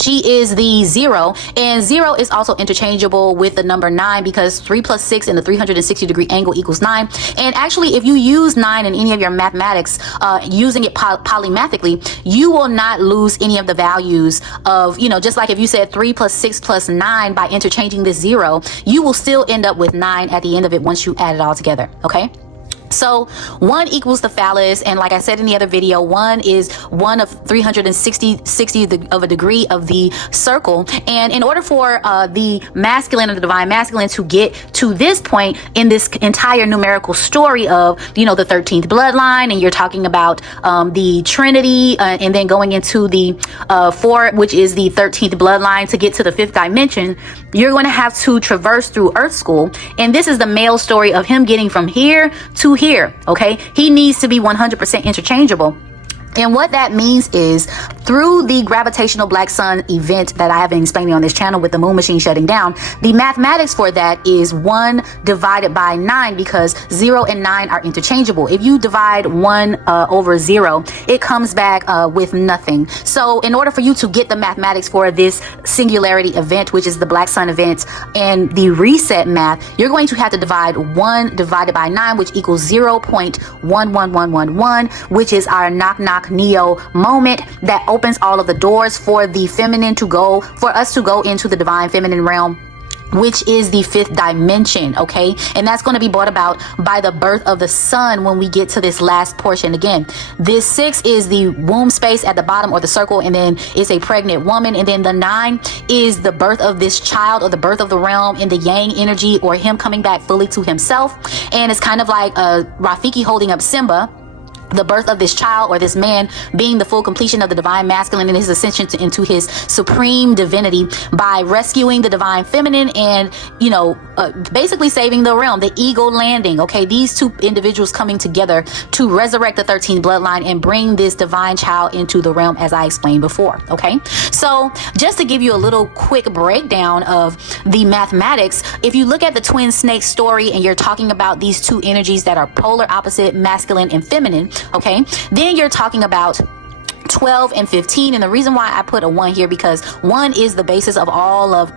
She is the 0, and 0 is also interchangeable with the number 9 because 3 plus 6 in a 360-degree angle equals 9. And actually, if you use 9 in any of your mathematics, using it polymathically, you will not lose any of the values of, just like if you said 3 plus 6 plus 9 by interchanging this 0, you will still end up with 9 at the end of it once you add it all together, okay? So 1 equals the phallus, and like I said in the other video, 1 is 1 of 360 of a degree of the circle. And in order for the masculine or the divine masculine to get to this point in this entire numerical story of, the 13th bloodline, and you're talking about the Trinity, and then going into the 4, which is the 13th bloodline, to get to the 5th dimension, you're going to have to traverse through Earth School. And this is the male story of him getting from here to here. Okay, he needs to be 100% interchangeable. And what that means is through the gravitational black sun event that I have been explaining on this channel with the moon machine shutting down, the mathematics for that is 1 divided by 9, because 0 and 9 are interchangeable. If you divide 1 over 0, it comes back with nothing. So in order for you to get the mathematics for this singularity event, which is the black sun event, and the reset math, you're going to have to divide 1 divided by 9, which equals 0.11111, which is our knock knock Neo moment that opens all of the doors for the feminine to go, for us to go into the divine feminine realm, which is the 5th dimension, okay? And that's going to be brought about by the birth of the sun when we get to this last portion. Again, this 6 is the womb space at the bottom, or the circle, and then it's a pregnant woman. And then the 9 is the birth of this child, or the birth of the realm in the yang energy, or him coming back fully to himself. And it's kind of like Rafiki holding up Simba, the birth of this child or this man being the full completion of the divine masculine and his ascension into his supreme divinity by rescuing the divine feminine and, basically saving the realm, the eagle landing. Okay, these two individuals coming together to resurrect the 13th bloodline and bring this divine child into the realm, as I explained before. Okay, so just to give you a little quick breakdown of the mathematics, if you look at the twin snake story and you're talking about these two energies that are polar opposite, masculine and feminine, okay, then you're talking about 12 and 15. And the reason why I put a 1 here, because 1 is the basis of all of,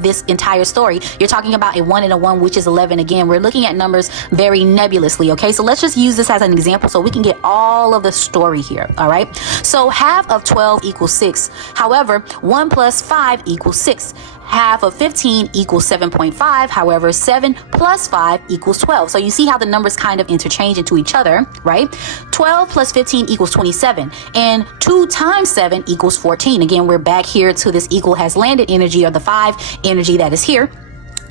this entire story. You're talking about a 1 and a 1, which is 11. Again, we're looking at numbers very nebulously. Okay, so let's just use this as an example so we can get all of the story here. All right, so half of 12 equals 6. However, 1 plus 5 equals 6. Half of 15 equals 7.5. However, 7 plus 5 equals 12. So you see how the numbers kind of interchange into each other, right? 12 plus 15 equals 27. And 2 times 7 equals 14. Again, we're back here to this equal has landed energy, or the 5 energy that is here.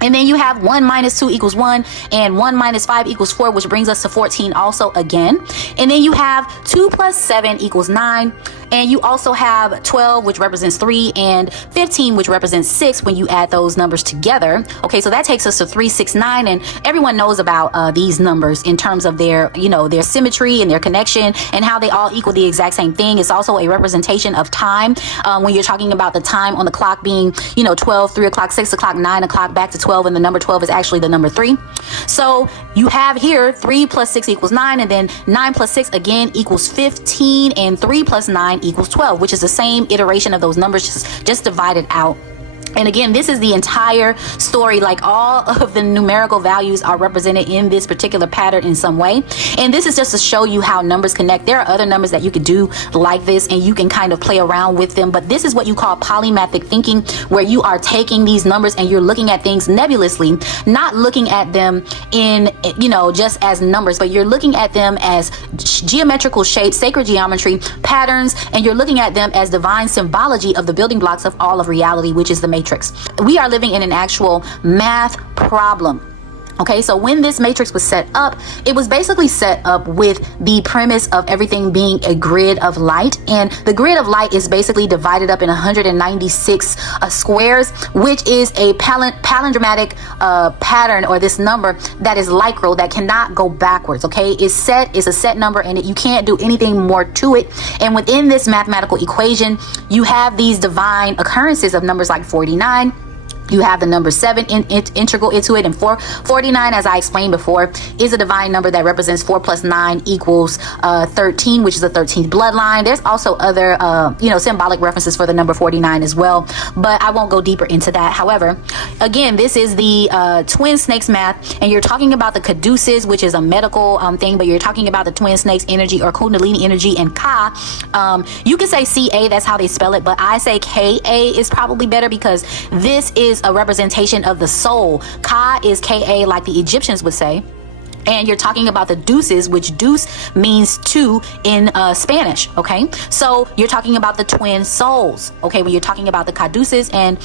And then you have 1 minus 2 equals 1, and 1 minus 5 equals 4, which brings us to 14 also again. And then you have 2 plus 7 equals 9. And you also have 12, which represents 3, and 15, which represents 6 when you add those numbers together. Okay, so that takes us to 369, and everyone knows about these numbers in terms of their, their symmetry and their connection and how they all equal the exact same thing. It's also a representation of time when you're talking about the time on the clock being, 12, 3 o'clock, 6 o'clock, 9 o'clock, back to 12, and the number 12 is actually the number 3. So you have here 3 plus 6 equals 9, and then 9 plus 6 again equals 15, and 3 plus 9 equals 12, which is the same iteration of those numbers, just divided out. And again, this is the entire story. Like, all of the numerical values are represented in this particular pattern in some way. And this is just to show you how numbers connect. There are other numbers that you could do like this, and you can kind of play around with them. But this is what you call polymathic thinking, where you are taking these numbers and you're looking at things nebulously, not looking at them in, just as numbers, but you're looking at them as geometrical shapes, sacred geometry, patterns, and you're looking at them as divine symbology of the building blocks of all of reality, which is the matrix. We are living in an actual math problem. Okay, so when this matrix was set up, it was basically set up with the premise of everything being a grid of light. And the grid of light is basically divided up in 196 squares, which is a palindromatic pattern, or this number that is lycro, that cannot go backwards. Okay, it's a set number, and you can't do anything more to it. And within this mathematical equation, you have these divine occurrences of numbers like 49, You have the number 7 integral into it, and 49, as I explained before, is a divine number that represents 4 plus 9 equals 13, which is the 13th bloodline. There's also other, symbolic references for the number 49 as well, but I won't go deeper into that. However, again, this is the twin snakes math, and you're talking about the caduceus, which is a medical thing, but you're talking about the twin snakes energy or kundalini energy, and Ka. You can say Ca, that's how they spell it, but I say Ka is probably better because this is a representation of the soul. Ka is Ka, like the Egyptians would say. And you're talking about the deuces, which deuce means two in Spanish, okay? So you're talking about the twin souls, okay? When you're talking about the caduceus, and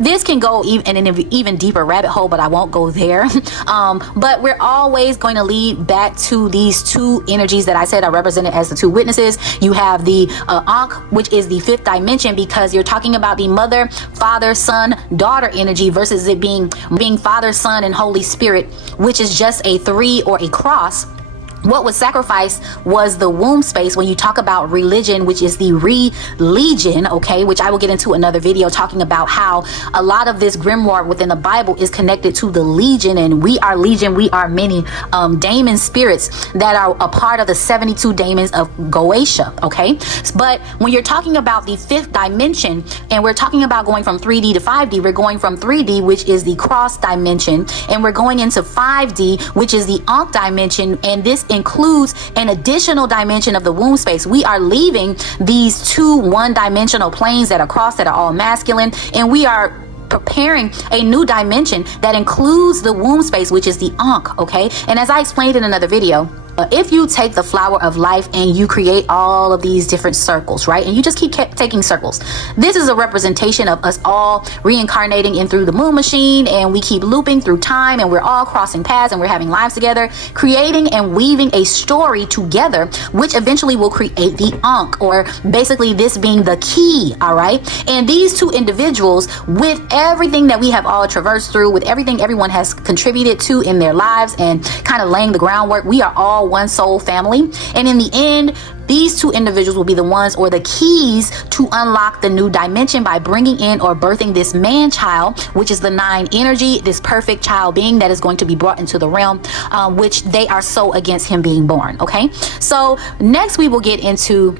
this can go in an even deeper rabbit hole, but I won't go there. But we're always going to lead back to these two energies that I said are represented as the two witnesses. You have the Ankh, which is the 5th dimension, because you're talking about the mother, father, son, daughter energy versus it being father, son, and Holy Spirit, which is just a 3 or a cross. What was sacrificed was the womb space when you talk about religion, which is the religion, okay, which I will get into another video talking about how a lot of this grimoire within the Bible is connected to the legion, and we are legion, we are many daemon spirits that are a part of the 72 daemons of Goetia, okay? But when you're talking about the 5th dimension, and we're talking about going from 3D to 5D, we're going from 3D, which is the cross dimension, and we're going into 5D, which is the Ankh dimension, and this includes an additional dimension of the womb space. We are leaving these two one-dimensional planes that are crossed, that are all masculine, and we are preparing a new dimension that includes the womb space, which is the Ankh, okay? And as I explained in another video, if you take the flower of life and you create all of these different circles, right, and you just keep taking circles, this is a representation of us all reincarnating in through the moon machine, and we keep looping through time, and we're all crossing paths, and we're having lives together, creating and weaving a story together, which eventually will create the Ankh, or basically this being the key, all right? And these two individuals, with everything that we have all traversed through, with everything everyone has contributed to in their lives and kind of laying the groundwork, we are all one soul family, and in the end these two individuals will be the ones, or the keys, to unlock the new dimension by bringing in or birthing this man child, which is the 9 energy, this perfect child being that is going to be brought into the realm, which they are so against him being born, okay? So next we will get into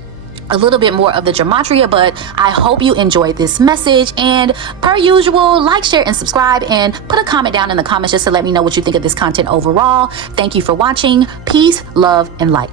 a little bit more of the gematria, but I hope you enjoyed this message, and per usual, like, share, and subscribe, and put a comment down in the comments just to let me know what you think of this content overall. Thank you for watching. Peace, love, and light.